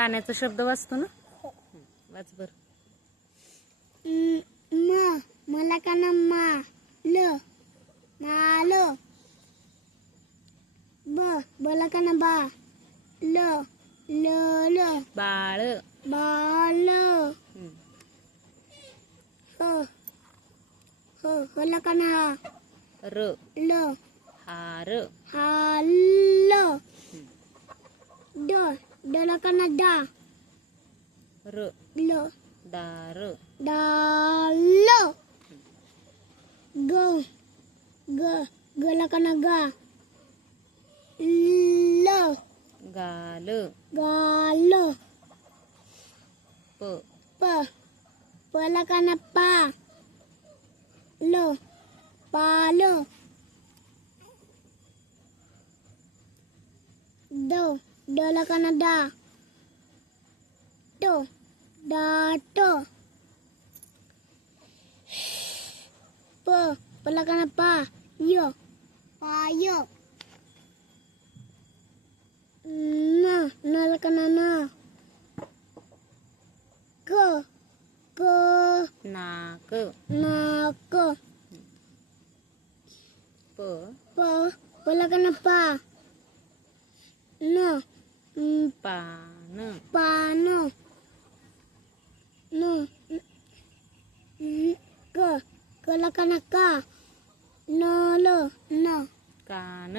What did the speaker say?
कान्याचा शब्द वाचतो ना? वाच बर. मला काना मा ल माल. बला काना बा ल ल बाळ. बाल. होला काना हा र ल हार. हाल. डला काना डा र ल दार. डाल. गला काना गा ल गाल. गाल. पला काना पा ल पाल. डला काना डा डाट. पला काना पा पाय. नला काना ना क नाक. नाक. पला काना पा पान. पान. कला काना का न कान.